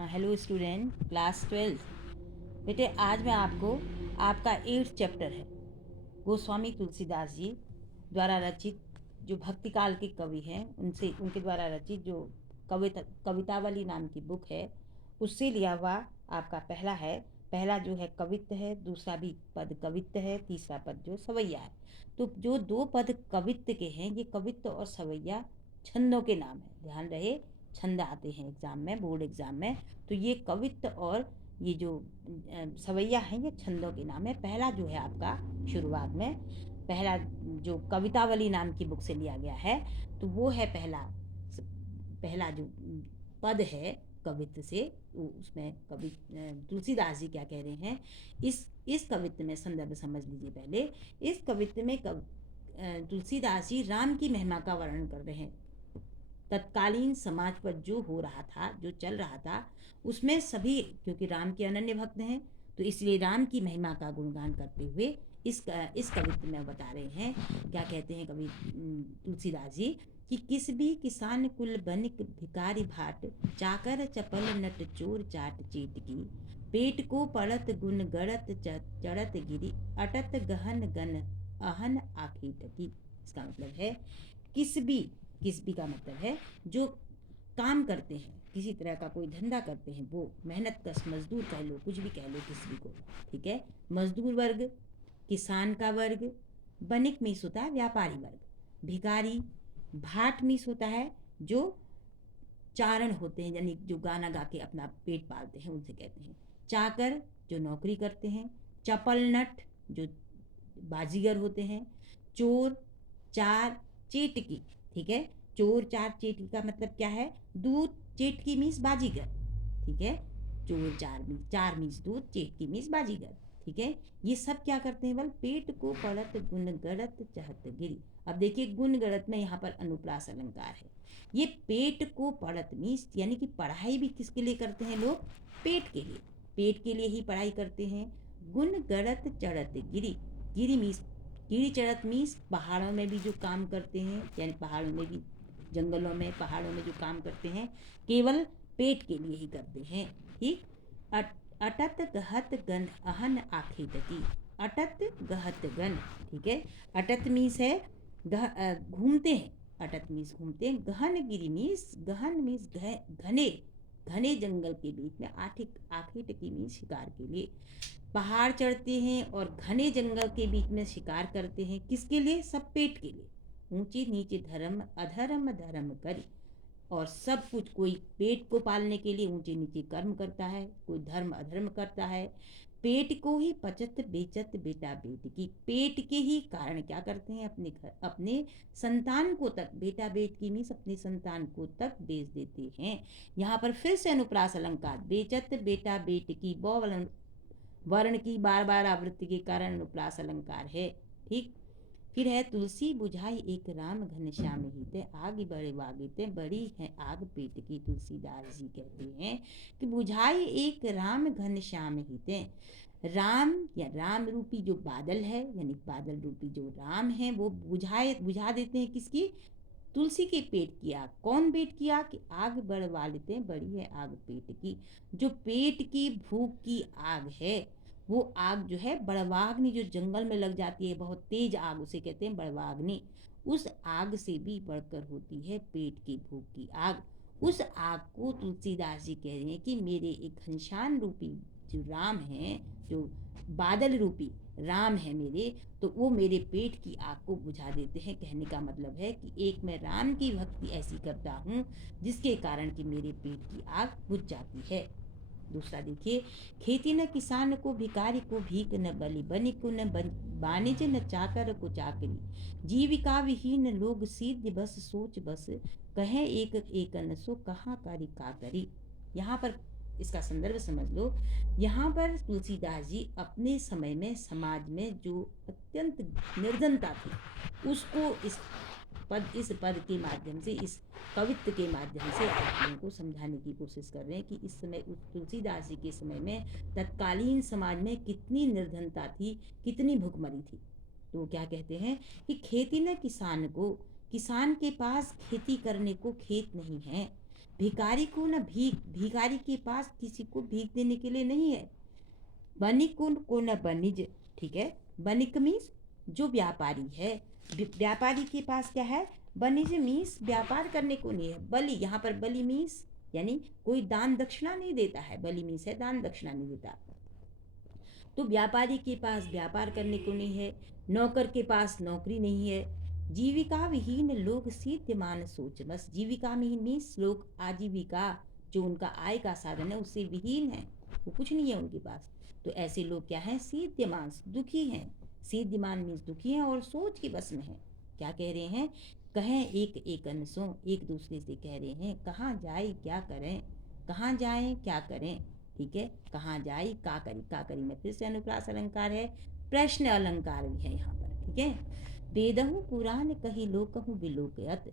Hello student, class 12। बेटे, आज मैं आपको आपका 8th चैप्टर है, गोस्वामी तुलसीदास जी द्वारा रचित, जो भक्ति काल के कवि हैं उनसे उनके द्वारा रचित जो कवितावली नाम की बुक है, उससे लिया हुआ आपका पहला जो है कवित्त है, दूसरा भी पद कवित्त है, तीसरा पद जो सवैया है। तो जो दो पद कवित्त के हैं, ये कवित्त और सवैया छंदों के नाम है। ध्यान रहे, छंद आते हैं एग्जाम में, बोर्ड एग्जाम में। तो ये कवित्त और ये जो सवैया हैं, ये छंदों के नाम है। पहला जो है आपका शुरुआत में पहला जो कवितावली नाम की बुक से लिया गया है, तो वो है पहला जो पद है कवित्त से। उसमें कवि तुलसीदास जी क्या कह रहे हैं, इस कवित्त में संदर्भ समझ लीजिए पहले। इस कवित्त में तुलसीदास जी राम की महिमा का वर्णन कर रहे हैं। तत्कालीन समाज पर जो हो रहा था, जो चल रहा था, उसमें सभी, क्योंकि राम के अनन्य भक्त हैं, तो इसलिए राम की महिमा का गुणगान करते हुए इस कवित्त में बता रहे हैं। क्या कहते हैं कवि तुलसीदास जी कि किस भी किसान कुल बनिक भिकारी भाट, चाकर चपल नट चोर चाट चीट की, पेट को पड़त गुण गड़त चढ़त गिरी, अटत गहन गन अहन आखी टकी। इसका मतलब है किस भी का मतलब है जो काम करते हैं, किसी तरह का कोई धंधा करते हैं, वो मेहनत कश मजदूर कह लो, कुछ भी कह लो, किसी भी को, ठीक है। मजदूर वर्ग, किसान का वर्ग, बनिक मीस होता है व्यापारी वर्ग, भिखारी, भाट मीस होता है जो चारण होते हैं, यानी जो गाना गा के अपना पेट पालते हैं, उनसे कहते हैं। चाकर जो नौकरी करते हैं, चपल नट जो बाजीगर होते हैं, चोर चार चेटकी, ठीक है। चोर चार चेटकी का मतलब क्या है, दूध, चेटकी मीस बाजीगर, ठीक है। चोर चार मीस दूध, चेटकी मीस बाजीगर, ठीक है। ये सब क्या करते हैं, बल पेट को पड़त गुण गड़त चहत गिरी। अब देखिए, गुण गड़त में यहाँ पर अनुप्रास अलंकार है। ये पेट को पड़त मीस यानी कि पढ़ाई भी किसके लिए करते हैं लोग, पेट के लिए ही पढ़ाई करते हैं। गुण गड़त चढ़त गिरी, गिरी मीस गिरी चढ़त मीस पहाड़ों में भी जो काम करते हैं, यानी पहाड़ों में भी, जंगलों में, पहाड़ों में जो काम करते हैं, केवल पेट के लिए ही करते हैं, ठीक। अटत गहत गन अहन आखी टकी, अटत गहत गन, ठीक है। अटत मीस है घूमते हैं, अटत मीस घूमते हैं, गहन गिरी मीस, गहन मीस घने घने जंगल के बीच में, आखी टकी मीस शिकार के लिए पहाड़ चढ़ते हैं और घने जंगल के बीच में शिकार करते हैं। किसके लिए, सब पेट के लिए। ऊंचे नीचे धर्म अधर्म धर्म करी, और सब कुछ, कोई पेट को पालने के लिए ऊंचे नीचे कर्म करता है, कोई धर्म अधर्म करता है। पेट को ही पचत बेचत बेटा बेट की, पेट के ही कारण क्या करते हैं, अपने संतान को तक, बेटा बेट की मीन्स अपने संतान को तक बेच देते हैं। यहाँ पर फिर से अनुप्रास अलंकार, बेचत बेटा बेट की, वर्ण की बार बार आवृत्ति के कारण अनुप्रास अलंकार है, ठीक। फिर है, तुलसी बुझाई एक राम घनश्याम हिते, आग बड़े वागिते बड़ी है आग पेट की। तुलसीदास जी कहते हैं कि बुझाई एक राम घनश्याम हिते, राम या राम रूपी जो बादल है, यानी बादल रूपी जो राम है, वो बुझा देते हैं किसकी, तुलसी के पेट की आग। कौन पेट की आग, कि आग बढ़वा लेते हैं, बड़ी है आग पेट की। जो पेट की भूख की आग है, वो आग जो है बड़वाग्नि, जो जंगल में लग जाती है बहुत तेज आग, उसे कहते हैं बड़वाग्नि। उस आग से भी बढ़कर होती है पेट की भूख की आग। उस आग को तुलसीदास जी कह रहे हैं कि मेरे एक घनश्याम रूपी जो राम है, जो बादल रूपी राम है मेरे, तो वो मेरे पेट की आग को बुझा देते हैं। कहने का मतलब है कि एक मैं राम की भक्ति ऐसी करता हूँ जिसके कारण कि मेरे पेट की आग बुझ जाती है। दूसरा देखिए, खेती न किसान को भिकारी को भीख न बलि, बनिक को न बानिज न चाकर को चाकरी, जीविका विहीन लोग सीध बस सोच बस, कहे एक एक न सो कहाँ कारी का करी। यहाँ पर इसका संदर्भ समझ लो। यहाँ पर तुलसीदास जी अपने समय में समाज में जो अत्यंत निर्धनता थी, उसको इस पद के माध्यम से, इस कवित्व के माध्यम से आप लोगों को समझाने की कोशिश कर रहे हैं कि इस समय, उस तुलसीदास जी के समय में तत्कालीन समाज में कितनी निर्धनता थी, कितनी भुखमरी थी। तो क्या कहते हैं कि खेती न किसान को, किसान के पास खेती करने को खेत नहीं है, भिखारी को ना भिखारी के पास किसी को भीख देने के लिए नहीं है। बनिक को न बनिज, ठीक है। बनिक मीन्स जो व्यापारी है, व्यापारी के पास क्या है, बनिज मीन्स व्यापार करने को नहीं है। बलि, यहाँ पर बलि मीन्स यानी कोई दान दक्षिणा नहीं देता है, बलि मीन्स है दान दक्षिणा नहीं देता। तो व्यापारी के पास व्यापार करने को नहीं है, नौकर के पास नौकरी नहीं है। जीविका विहीन लोग सीत्यमान सोच, बस जीविका विहीन मीन्स लोग आजीविका जो उनका आय का साधन है उससे विहीन है, वो कुछ नहीं है उनके पास। तो ऐसे लोग क्या हैं, सीत्यमान दुखी हैं। सीध्यमान मीन्स दुखी हैं और सोच के बस में है। क्या कह रहे हैं, कहें एक एक अनसों, एक दूसरे से कह रहे हैं कहाँ जाए क्या करें, कहाँ जाएं क्या करें, ठीक है। कहाँ जाई का करी में फिर से अनुप्रास अलंकार है, प्रश्न अलंकार भी है यहाँ पर, ठीक है। वेदहु पुराण कही लोकहु बिलोकयत,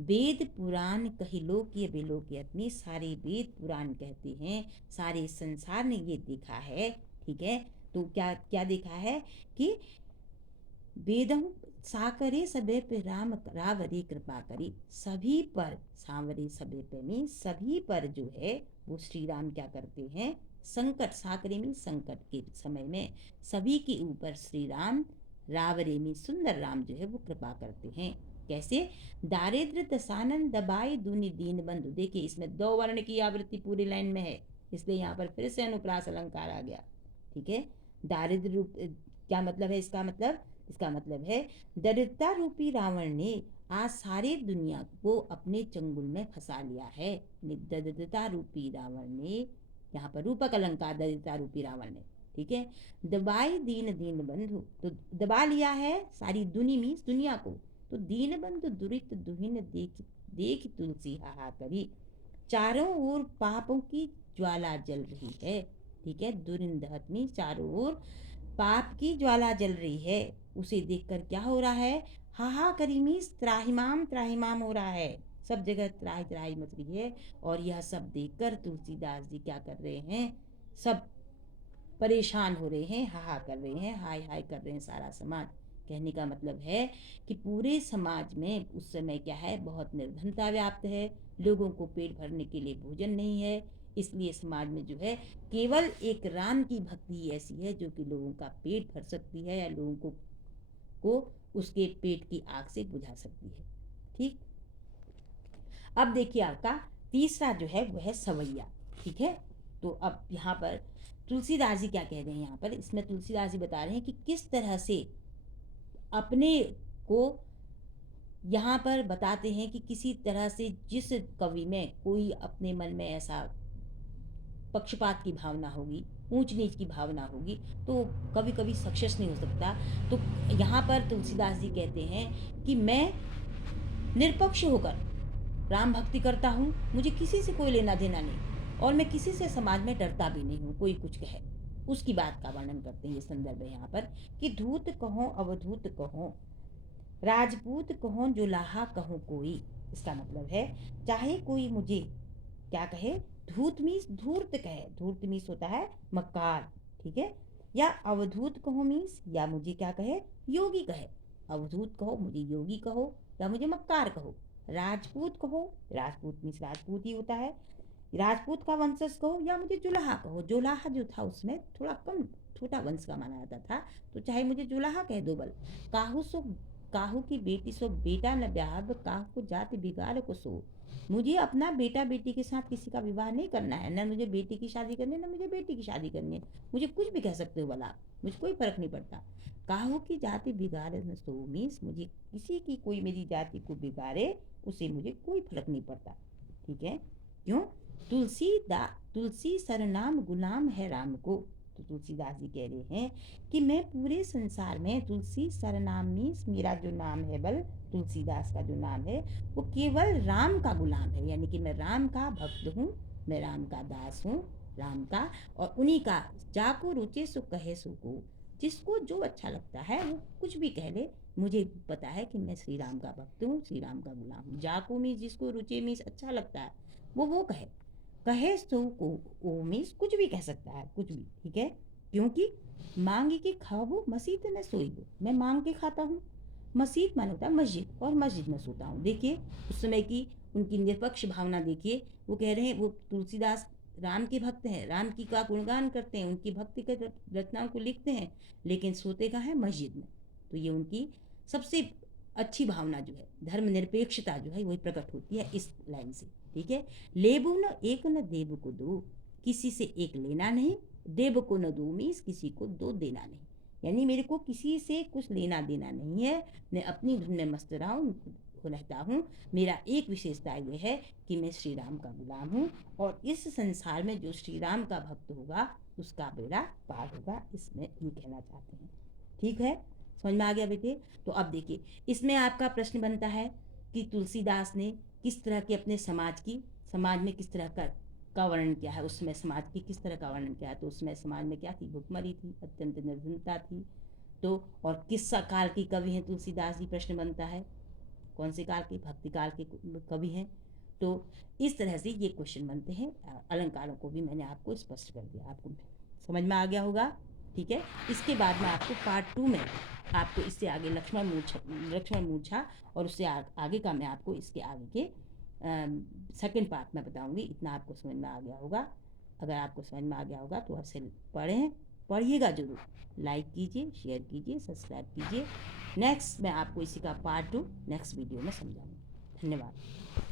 वेद पुराण कही लोक बिलोकयत में सारे वेद पुराण कहते हैं, सारे संसार ने ये देखा है, ठीक है। तो क्या क्या देखा है कि वेदहु साकरे सबे पे राम रावरी कृपा करी, सभी पर, सांवरे सबे पे में सभी पर जो है वो श्री राम क्या करते हैं, संकट, साकरे में संकट के समय में सभी के ऊपर श्री राम, रावरे में सुंदर राम जो है वो कृपा करते हैं। कैसे, दारिद्र दशानन दबाई दुनि दीन बंधु, देखिए इसमें दो वर्ण की आवृत्ति पूरी लाइन में है, इसलिए यहाँ पर फिर से अनुप्रास अलंकार आ गया, ठीक है। दारिद्र रूप क्या मतलब है इसका मतलब, इसका मतलब है दरिद्रता रूपी रावण ने आज सारे दुनिया को अपने चंगुल में फंसा लिया है। दरिद्रता रूपी रावण ने, यहाँ पर रूपक अलंकार, दरिद्रता रूपी रावण ने, ठीक है। दबाई दीन दीन बंधु, तो दबा लिया है सारी दुनी मीन्स दुनिया को, तो दीन बंधु दुरित दुहिन देख देख तुलसी हाहा करी, चारों ओर पापों की ज्वाला जल रही है, ठीक है। दुरिंदहत में चारों ओर पाप की ज्वाला जल रही है, उसे देखकर क्या हो रहा है, हाहा करी मीन्स त्राहिमाम त्राहिमाम हो रहा है, सब जगह त्राही त्राही मच रही है। और यह सब देखकर तुलसीदास जी क्या कर रहे हैं, सब परेशान हो रहे हैं, हाहा कर रहे हैं, हाय हाय कर रहे हैं सारा समाज। कहने का मतलब है कि पूरे समाज में उस समय क्या है, बहुत निर्धनता व्याप्त है, लोगों को पेट भरने के लिए भोजन नहीं है, इसलिए समाज में जो है केवल एक राम की भक्ति ही ऐसी है जो कि लोगों का पेट भर सकती है या लोगों को उसके पेट की आग से बुझा सकती है, ठीक। अब देखिए आपका तीसरा जो है वो है सवैया, ठीक है। तो अब यहाँ पर तुलसीदास जी क्या कह रहे हैं, यहाँ पर इसमें तुलसीदास जी बता रहे हैं कि किस तरह से अपने को यहाँ पर बताते हैं कि किसी तरह से जिस कवि में कोई अपने मन में ऐसा पक्षपात की भावना होगी, ऊंच नीच की भावना होगी, तो कभी कभी सक्सेस नहीं हो सकता। तो यहाँ पर तुलसीदास जी कहते हैं कि मैं निष्पक्ष होकर राम भक्ति करता हूँ, मुझे किसी से कोई लेना देना नहीं, और मैं किसी से समाज में डरता भी नहीं हूँ, कोई कुछ कहे उसकी बात का वर्णन करते हैं। ये संदर्भ है यहाँ पर कि धूत कहो अवधूत कहो, राजपूत कहो जुलाहा कहो कोई, इसका मतलब है चाहे कोई मुझे क्या कहे, धूत मीन्स धूर्त कहे, धूर्त मीन्स होता है मक्कार, ठीक है। या अवधूत कहो मीन्स या मुझे क्या कहे, योगी कहे, अवधूत कहो मुझे योगी कहो या मुझे मक्कार कहो। राजपूत कहो, राजपूत मीन्स राजपूत ही होता है, राजपूत का वंशज कहो या मुझे जुलाहा कहो, जुलाहा जो था उसमें थोड़ा कम छोटा वंश का माना जाता था, तो चाहे मुझे जुलाहा कह दो बल। काहू सो काहू की बेटी सो बेटा न ब्याह, काहू को जाति बिगाड़ को सो, मुझे अपना बेटा बेटी के साथ किसी का विवाह नहीं करना है, न मुझे बेटी की शादी करनी है न मुझे बेटी की शादी करनी है, मुझे कुछ भी कह सकते हो भला, मुझे कोई फर्क नहीं पड़ता। काहू की जाति बिगाड़ न सो मीन्स मुझे किसी की कोई मेरी जाति को बिगाड़े उसे मुझे कोई फर्क नहीं पड़ता, ठीक है। क्यों, तुलसी सरनाम गुलाम है राम को। तो तुलसीदास जी कह रहे हैं कि मैं पूरे संसार में तुलसी सरनाम मीन्स मेरा जो नाम है बल, तुलसीदास का जो नाम है वो केवल राम का गुलाम है, यानी कि मैं राम का भक्त हूँ, मैं राम का दास हूँ, राम का, और उन्हीं का जाको रुचे सो कहे सो को, जिसको जो अच्छा लगता है वो कुछ भी कह ले, मुझे पता है कि मैं श्री राम का भक्त हूँ, श्री राम का गुलाम हूँ। जाको मीन्स जिसको रुचि मीन्स अच्छा लगता है वो कहे, कहे सो को ओ मीन्स कुछ भी कह सकता है, कुछ भी, ठीक है। क्योंकि मांग के खाओ मसीत न सोइबो, मैं मांग के खाता हूँ, मसीत माने होता है मस्जिद, और मस्जिद में सोता हूँ। देखिए उस समय की उनकी निरपेक्ष भावना देखिए। वो कह रहे हैं, वो तुलसीदास राम के भक्त हैं, राम की का गुणगान करते हैं, उनकी भक्ति के रचनाओं को लिखते हैं, लेकिन सोते कहाँ है? मस्जिद में। तो ये उनकी सबसे अच्छी भावना जो है, धर्मनिरपेक्षता जो है, वही प्रकट होती है इस लाइन से। ठीक है, लेबो न एक न देव को दो, किसी से एक लेना नहीं, देव को न दो मीन्स किसी को दो देना नहीं। यानी मेरे को किसी से कुछ लेना देना नहीं है, मैं अपनी धुन में मस्त रहता हूँ। मेरा एक विशेषता ये है कि मैं श्री राम का गुलाम हूँ, और इस संसार में जो श्री राम का भक्त होगा उसका बेड़ा पार होगा, इसमें ये कहना चाहते हैं। ठीक है, समझ में आ गया बेटे? तो अब देखिए, इसमें आपका प्रश्न बनता है कि तुलसीदास ने किस तरह के अपने समाज में किस तरह का वर्णन किया है, उस समय समाज की किस तरह का वर्णन किया है। तो उसमें समाज में क्या थी? भुखमरी थी, अत्यंत निर्धनता थी। तो और किस काल की कवि हैं तुलसीदास जी? प्रश्न बनता है, कौन से काल के? भक्ति काल के कवि हैं। तो इस तरह से ये क्वेश्चन बनते हैं। अलंकारों को भी मैंने आपको स्पष्ट कर दिया, आपको समझ में आ गया होगा। ठीक है, इसके बाद में आपको पार्ट 2 में आपको इससे आगे लक्ष्मण मूर्छा और उससे आगे का मैं आपको इसके आगे के सेकंड पार्ट में बताऊंगी। इतना आपको समझ में आ गया होगा। अगर आपको समझ में आ गया होगा तो आपसे पढ़िएगा जरूर, लाइक कीजिए, शेयर कीजिए, सब्सक्राइब कीजिए। नेक्स्ट मैं आपको इसी का पार्ट 2 नेक्स्ट वीडियो में समझाऊंगी। धन्यवाद।